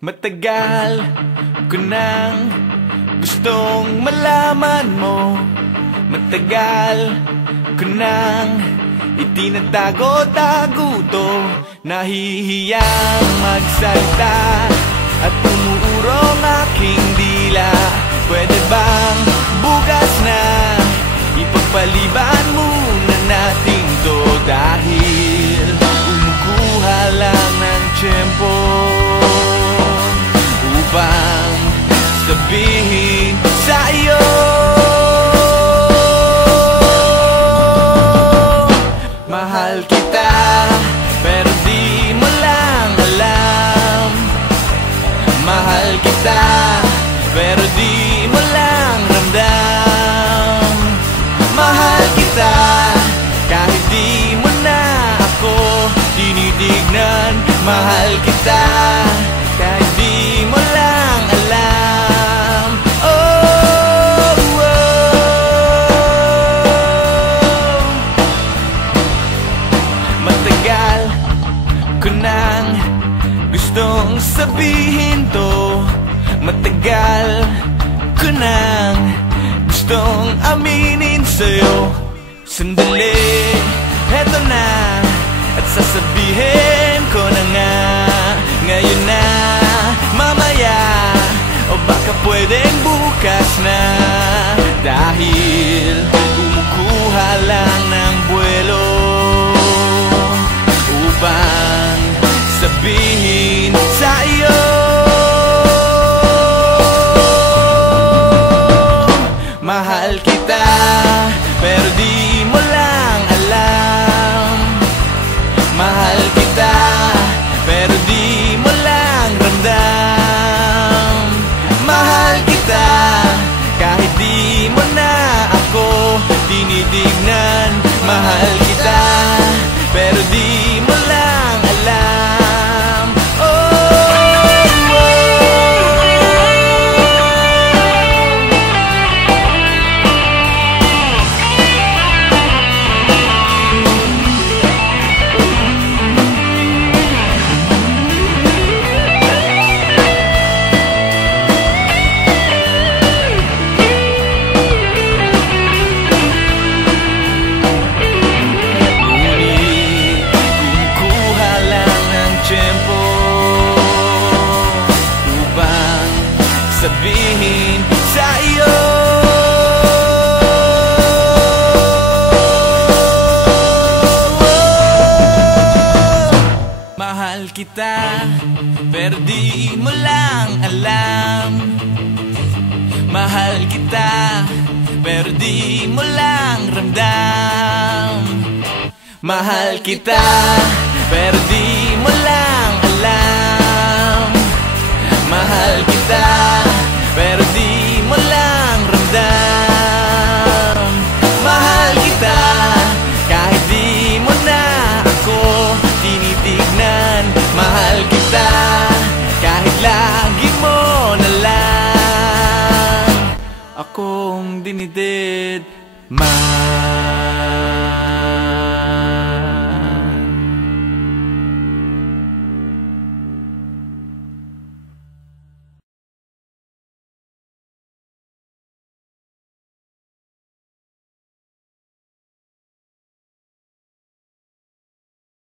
Matagal ko nang gustong malaman mo. Matagal ko nang itinatago-tago to. Nahihiyang magsalita at umuurong aking dila. Pwede bang bukas na ipagpaliban muna natin to? Dahil umukuha lang ng tiyempo upang sabihin sa iyo, mahal kita, pero di mo lang alam. Mahal kita, pero di mo lang ramdam. Mahal kita, kahit di mo na ako tinitignan. Mahal kita, kahit di mo lang alam. Oh, oh. Matagal ko nang gustong sabihin to. Matagal ko nang gustong aminin sa'yo. Sandali, eto na, at sasabihin ko na nga. Ngayon na, mamaya, o baka pwedeng bukas na. Dahil kumukuha lang ng buwelo upang sabihin sa iyo, mahal kita, pero di mo lang alam. Mahal kita, pero di mo lang ramdam. Mahal kita, kahit di mo na ako tinitignan. Mahal kita, pero di mo lang alam. Sabihin sa iyo, mahal kita, pero di mo lang alam. Mahal kita, pero di mo lang ramdam. Mahal kita, pero di mo lang alam. Mahal kita, pero di mo lang ramdam. Mahal kita, kahit di mo na ako tinitignan. Mahal kita, kahit lagi mo na lang akong dinidid.